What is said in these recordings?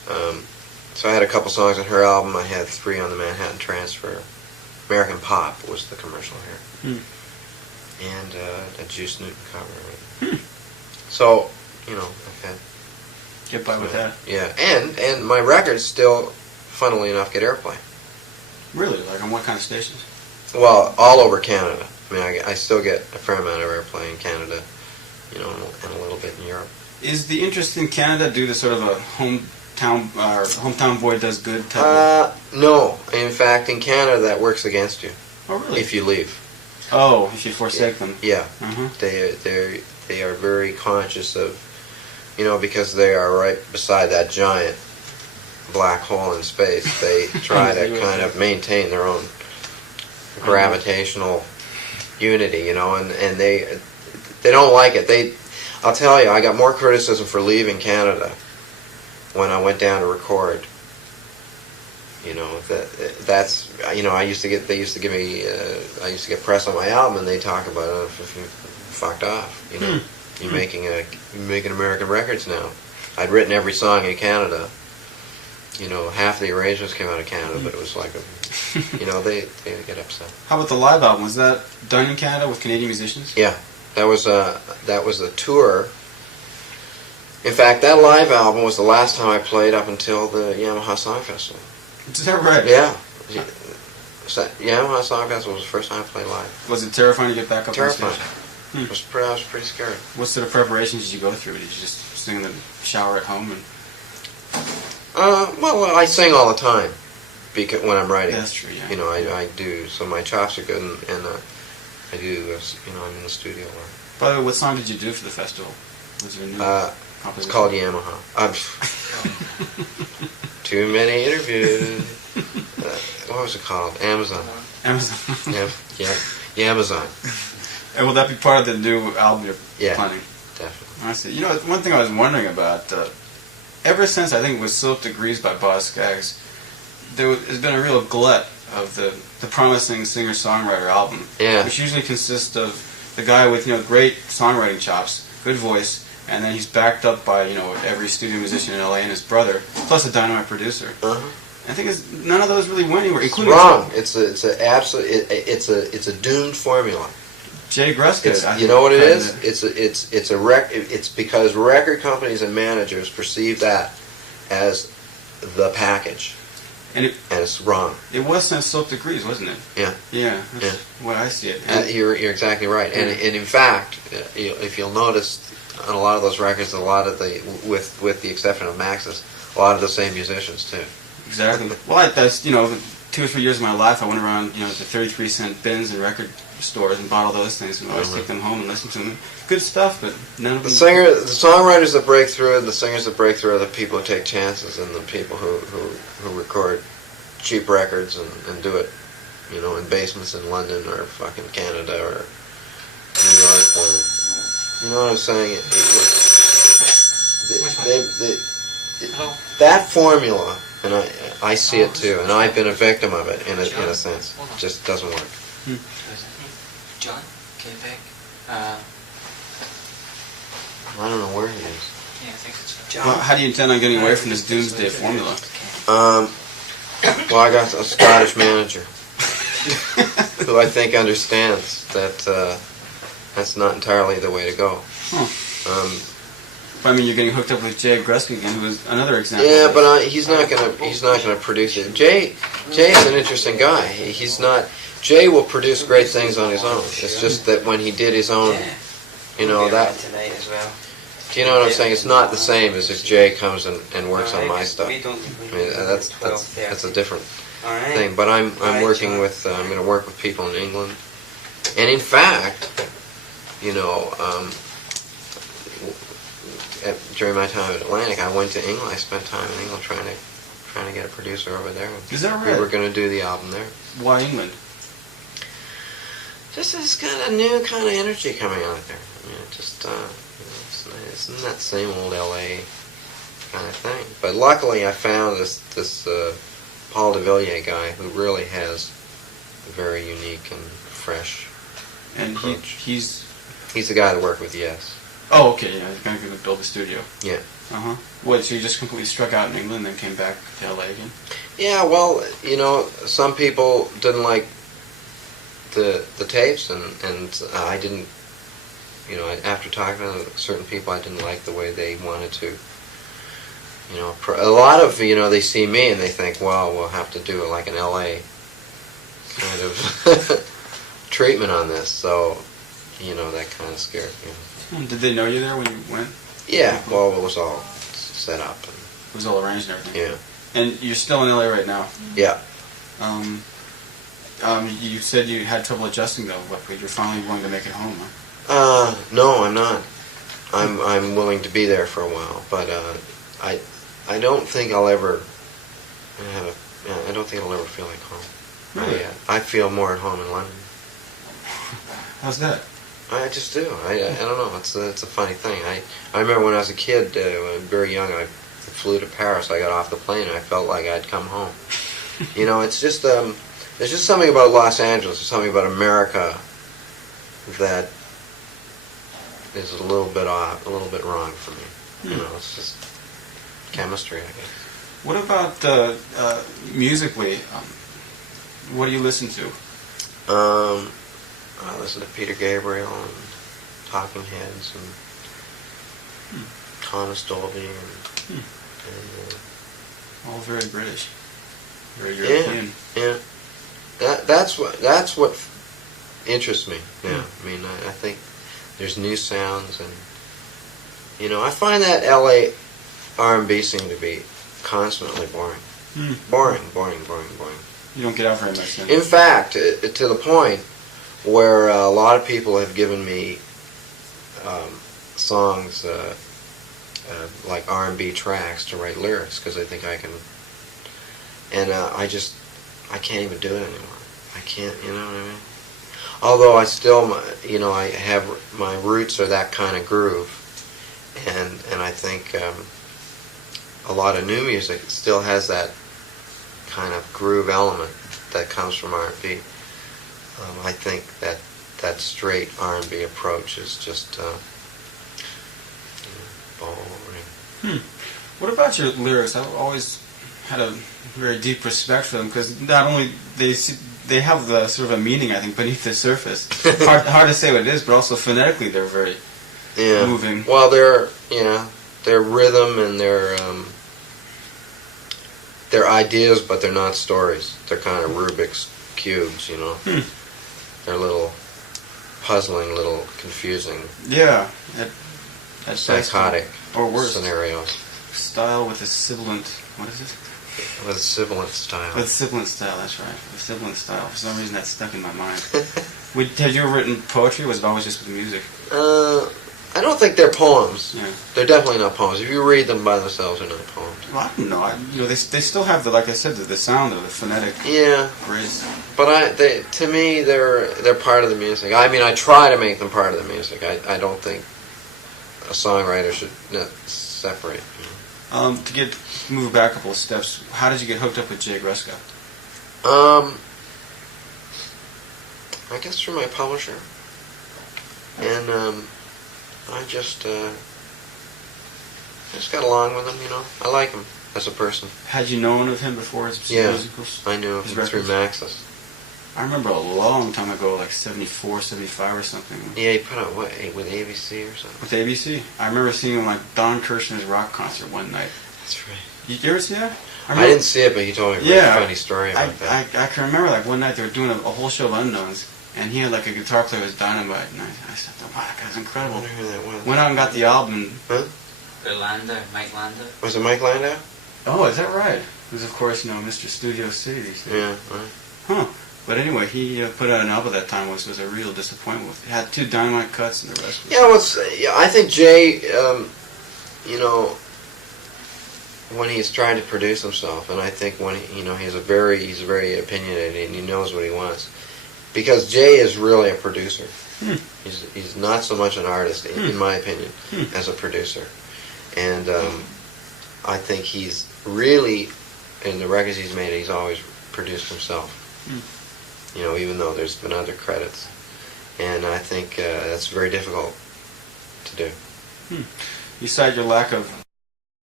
So I had a couple songs on her album. I had 3 on the Manhattan Transfer. American Pop was the commercial here. And a Juice Newton cover. So, you know, I've had... Get by with that. Yeah, and my records still, funnily enough, get airplay. Really? Like on what kind of stations? Well, all over Canada. I mean, I still get a fair amount of airplay in Canada, you know, and a little bit in Europe. Is the interest in Canada due to sort of a hometown boy does good type No. In fact, in Canada, that works against you. Oh, really? If you leave. Oh, if you forsake them. Yeah. Uh-huh. They are very conscious of, you know, because they are right beside that giant black hole in space. They try to kind of maintain their own gravitational unity, you know, and they don't like it. I'll tell you, I got more criticism for leaving Canada when I went down to record. You know, that's, you know, they used to give me, I used to get press on my album, and they talk about, oh, you fucked off, you know, you're making American records now. I'd written every song in Canada. You know, half the arrangements came out of Canada, but it was like, you know, they get upset. How about the live album? Was that done in Canada with Canadian musicians? Yeah, that was a tour. In fact, that live album was the last time I played up until the Yamaha Song Festival. Is that right? Yeah. Yamaha Song Festival was the first time I played live. Was it terrifying to get back up Terrifying. on stage? I was pretty scared. What sort of preparations did you go through? Did you just sing in the shower at home? Well, I sing all the time because when I'm writing. That's true, yeah. You know, I do, so my chops are good, and I do, you know, I'm in the studio. By the way, what song did you do for the festival? Was there a new composition? It's called Yamaha. Too many interviews. What was it called? Amazon. Amazon. Yeah, Amazon. And will that be part of the new album you're planning? Definitely. I see. You know, one thing I was wondering about, ever since I think it was Silk Degrees by Boz Scaggs, there's been a real glut of the promising singer-songwriter album, which usually consists of the guy with, you know, great songwriting chops, good voice, and then he's backed up by, you know, every studio musician in LA and his brother, plus a dynamite producer. I think none of those really went anywhere. It's wrong. It's a doomed formula. Jay Gruska. You know what it is? It's because record companies and managers perceive that as the package, and it's wrong. It was since Silk Degrees, wasn't it? Yeah. Yeah. That's the way I see it. You're exactly right. And in fact, if you'll notice, on a lot of those records, with the exception of Max's, a lot of the same musicians too. Exactly. Well, that's, you know, 2 or 3 years of my life, I went around, you know, the 33-cent bins and record stores and bought all those things, and always take them home and listen to them. Good stuff, but none of them. The songwriters that break through, and the singers that break through, are the people who take chances, and the people who record cheap records and do it, you know, in basements in London or fucking Canada or New York, or, you know what I'm saying? That formula, and I see it too, and I've been a victim of it in a sense. It just doesn't work. John, can you pick? I don't know where he is. Yeah, I think it's John. Well, how do you intend on getting away from this doomsday formula? Well, I got a Scottish manager who I think understands that that's not entirely the way to go. I mean, you're getting hooked up with Jay Gruska again, who was another example. Yeah, but he's not gonna produce it. Jay is an interesting guy. Jay will produce great things on his own. It's just that when he did his own, you know, that. Do you know what I'm saying? It's not the same as if Jay comes and works on my stuff. I mean, that's a different thing. But I'm working with. I'm going to work with people in England, and in fact, you know, during my time at Atlantic, I went to England. I spent time in England trying to get a producer over there. Is that right? We were going to do the album there. Why England? Just this kind of new kind of energy coming out there. I mean, just it's not that same old LA kind of thing. But luckily, I found this Paul de Villiers guy who really has a very unique and fresh approach. He's the guy that worked with Yes. Oh, okay. Yeah, he's going to build a studio. Yeah. What, so you just completely struck out in England and then came back to LA again? Yeah, well, you know, some people didn't like the tapes, and I didn't, you know, after talking to certain people, I didn't like the way they wanted to, you know, a lot of, you know, they see me and they think, well, we'll have to do like an LA kind of treatment on this, so, you know, that kind of scared me. Did they know you there when you went? Yeah, well, it was all set up. And, it was all arranged and everything? Yeah. And you're still in LA right now? Yeah. You said you had trouble adjusting though, but you're finally willing to make it home, huh? No, I'm not. I'm willing to be there for a while, but I don't think I'll ever I don't think I'll ever feel like home. Really? I feel more at home in London. How's that? I just do. I don't know. It's a funny thing. I remember when I was a kid, very young, I flew to Paris. I got off the plane and I felt like I'd come home. You know, it's just there's just something about Los Angeles, there's something about America that is a little bit off, a little bit wrong for me. You know, it's just chemistry, I guess. What about musically? What do you listen to? I listen to Peter Gabriel and Talking Heads and Thomas Dolby and all very British, very European. Yeah. That's what interests me. Yeah, I mean, I think there's new sounds, and you know, I find that LA R&B scene to be constantly boring. Boring. You don't get out very much then. In fact, to the point where a lot of people have given me songs like R&B tracks to write lyrics because they think I can, and I can't even do it anymore. I can't, you know what I mean? Although I still, you know, I have, my roots are that kind of groove, and I think a lot of new music still has that kind of groove element that comes from R&B. I think that straight R&B approach is just boring. What about your lyrics? I've always had a very deep respect for them because not only they have the sort of a meaning, I think, beneath the surface. hard to say what it is, but also phonetically they're very moving. Well, they're rhythm and they're ideas, but they're not stories. They're kind of Rubik's cubes, you know. They're little puzzling, little confusing. Yeah. Psychotic or worse scenarios. Style with a sibilant. What is it? With a sibilant style. With a sibilant style, that's right. With a sibilant style. For some reason, that's stuck in my mind. Have you ever written poetry, or was it always just with music? I don't think they're poems. Yeah. They're definitely not poems. If you read them by themselves, they're not poems. Well, I don't know. They still have the, like I said, the sound of the phonetic. Yeah. Grace. But to me, they're part of the music. I mean, I try to make them part of the music. I don't think a songwriter should separate. You know? To move back a couple of steps, how did you get hooked up with Jay Gresko? I guess through my publisher, and I just got along with him. You know, I like him as a person. Had you known of him before his musicals? I knew him through Maxis. I remember a long time ago, like 74, 75 or something. Yeah, he put out what, with ABC or something. With ABC, I remember seeing him like Don Kirshner's rock concert one night. That's right. You ever see that? I didn't see it, but he told me a really funny story about that. I can remember like one night they were doing a whole show of unknowns, and he had like a guitar player with Dynamite, and I said, wow, that guy's incredible. I wonder who that was. Went out and got the album. Huh? Mike Landau. Was it Mike Landau? Oh, is that right? It was, of course, Mr. Studio City these days. Yeah, right. Huh. But anyway, he put out an album at that time, which was a real disappointment. It had 2 Dynamite cuts and the rest was... Yeah, I think Jay, when he's trying to produce himself, and I think when he's very opinionated and he knows what he wants, because Jay is really a producer. He's not so much an artist, in my opinion, as a producer, and I think he's really, in the records he's made, he's always produced himself. Even though there's been other credits, and I think that's very difficult to do. You cite your lack of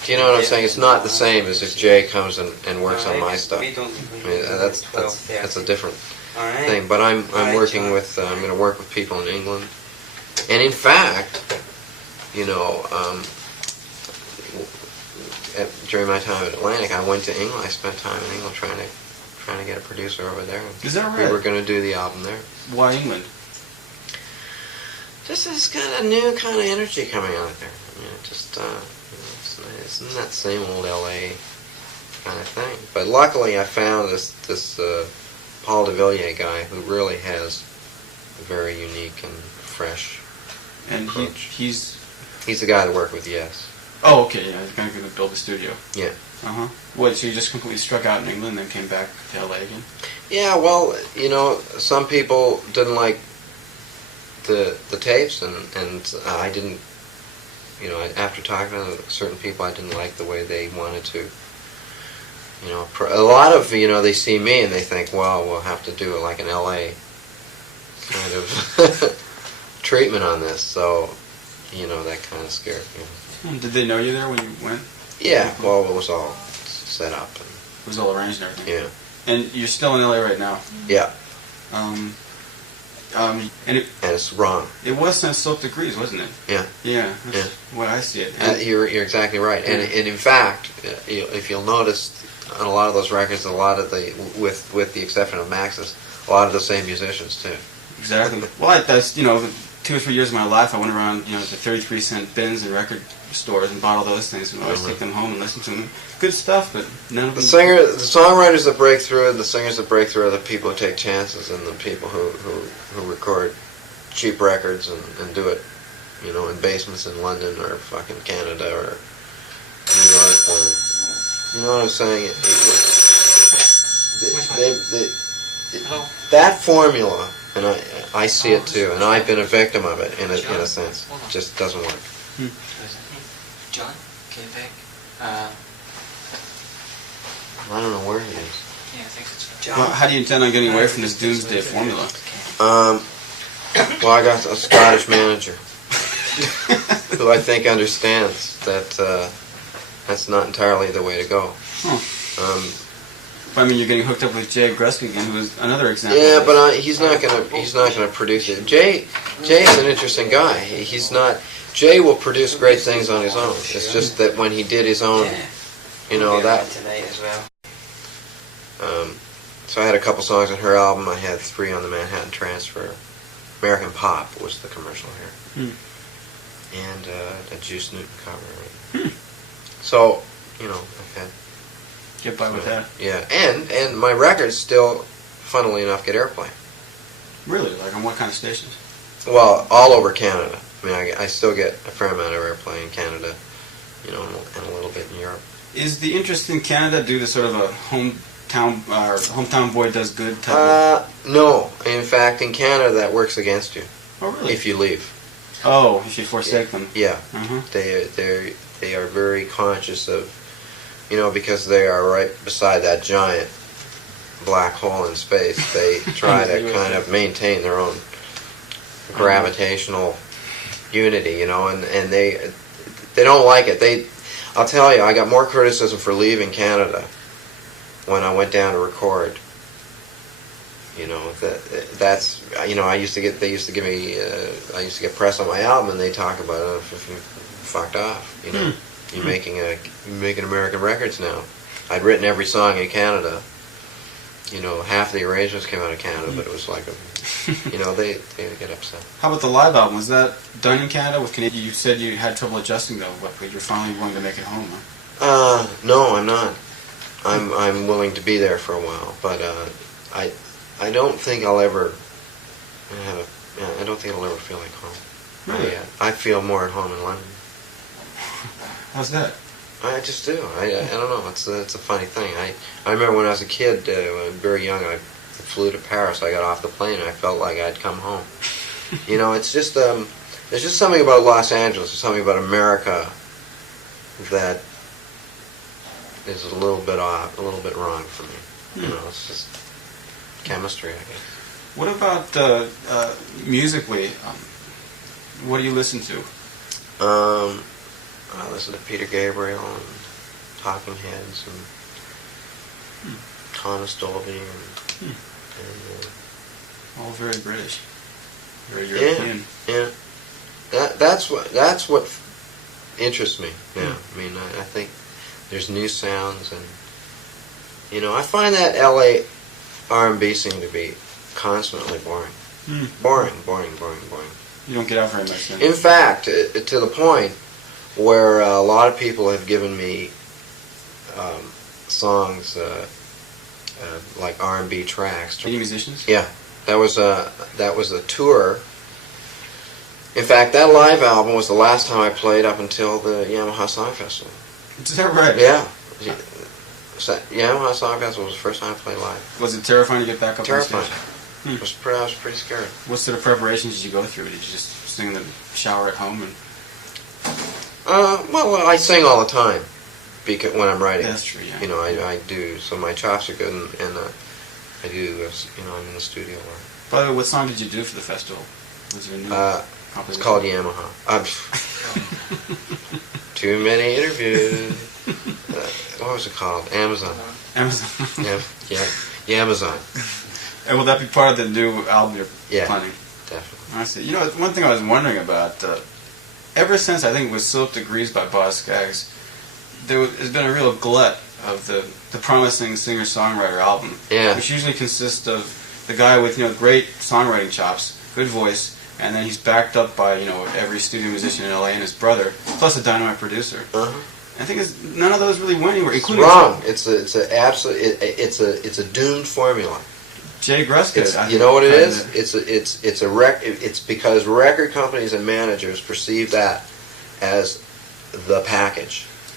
Do you know what I'm saying? It's not the same as if Jay comes and works on my stuff. I mean, that's a different thing. But I'm working with I'm going to work with people in England, and in fact, you know, during my time at Atlantic, I went to England. I spent time in England trying to get a producer over there. Is that right? We were going to do the album there. Why England? Just this kind of new kind of energy coming out there. I mean, just it's not that same old LA kind of thing. But luckily, I found this Paul de Villiers guy who really has a very unique and fresh approach. He's the guy that worked with Yes. Oh, okay, yeah, he's going to build a studio. Yeah. Uh-huh. What, so you just completely struck out in England and then came back to LA again? Yeah, well, you know, some people didn't like the tapes, and I didn't, you know, after talking to certain people, I didn't like the way they wanted to, you know, a lot of, you know, they see me and they think, well, we'll have to do like an LA kind of treatment on this, so, you know, that kind of scared me. Did they know you there when you went? Yeah, well, it was all set up. And it was all arranged and everything? Yeah. And you're still in LA right now? Yeah. And it's wrong. It was since Silk Degrees, wasn't it? Yeah. Yeah, that's the way I see it. You're exactly right. And in fact, if you'll notice, on a lot of those records, a lot of the, with the exception of Max's, a lot of the same musicians, too. Exactly. Well, that's, you know, 2 or 3 years of my life, I went around, you know, the 33-cent bins and record stores and bought all those things, and always take them home and listen to them. Good stuff, but none of them. The songwriters that break through, and the singers that break through, are the people who take chances, and the people who record cheap records and do it, you know, in basements in London or fucking Canada or New York, or, you know what I'm saying? That formula, and I see it too, and I've been a victim of it in a sense. Just doesn't work. John, came back. I don't know where he is. Yeah, I think it's John. Well, how do you intend on getting away from this doomsday formula? Well, I got a Scottish manager who I think understands that that's not entirely the way to go. I mean, you're getting hooked up with Jay Grusk again, who is another example. Yeah, but he's not gonna produce it. Jay's an interesting guy. He's not. Jay will produce great things on his own. It's just that when he did his own, you know, that. So I had a couple songs on her album. I had 3 on the Manhattan Transfer. American Pop was the commercial here, and a Juice Newton cover. So, you know, I've had. Get by with that. Yeah, and my records still, funnily enough, get airplay. Really? Like on what kind of stations? Well, all over Canada. I mean, I still get a fair amount of airplay in Canada, you know, and a little bit in Europe. Is the interest in Canada due to sort of a hometown boy does good type? No. In fact, in Canada, that works against you. Oh, really? If you leave. Oh, if you forsake them. Yeah. Uh-huh. They are very conscious of, you know, because they are right beside that giant black hole in space. They try to kind of maintain their own gravitational unity, you know, and they don't like it. I'll tell you, I got more criticism for leaving Canada when I went down to record. You know, that's, you know, they used to give me, I used to get press on my album, and they talk about, if you fucked off, you know, you're making American records now. I'd written every song in Canada. You know, half the arrangements came out of Canada, but it was like you know, they get upset. How about the live album? Was that done in Canada with Canadian? You said you had trouble adjusting though, but you're finally willing to make it home, huh? No, I'm not. I'm willing to be there for a while, but I don't think I'll ever I don't think it'll ever feel like home. Really? I feel more at home in London. How's that? I just do. I don't know. It's a funny thing. I remember when I was a kid, very young, I flew to Paris. I got off the plane and I felt like I'd come home. You know, it's just there's just something about Los Angeles, there's something about America that is a little bit off, a little bit wrong for me. You know, it's just chemistry, I guess. What about musically? What do you listen to? I listen to Peter Gabriel and Talking Heads and Thomas Dolby and all very British, very European. Yeah. That's what interests me. Yeah, I mean, I think there's new sounds, and I find that LA R&B scene to be constantly boring. Boring. You don't get out very much then. In fact, to the point where a lot of people have given me songs like R&B tracks. Any musicians? Yeah, that was a tour. In fact, that live album was the last time I played up until the Yamaha Song Festival. Is that right? Yeah. Yamaha Song Festival was the first time I played live. Was it terrifying to get back up Terrifying. on stage? I was pretty scared. What sort of preparations did you go through? Did you just sing in the shower at home? Well, I sing all the time when I'm writing. That's true, yeah. I do. So my chops are good, and I do. I'm in the studio. By the way, what song did you do for the festival? Was there a new composition? It's called Yamaha. Too many interviews. What was it called? Amazon. Yeah, Amazon. And will that be part of the new album you're planning? Definitely. I see. One thing I was wondering about, ever since I think it was Silk Degrees by Boz Scaggs, there's been a real glut of the promising singer-songwriter album, which usually consists of the guy with great songwriting chops, good voice, and then he's backed up by every studio musician in LA and his brother, plus a dynamite producer. I think none of those really went anywhere. Including wrong. It's a doomed formula. Jay Gruska. You know what it is? It's because record companies and managers perceive that as the package.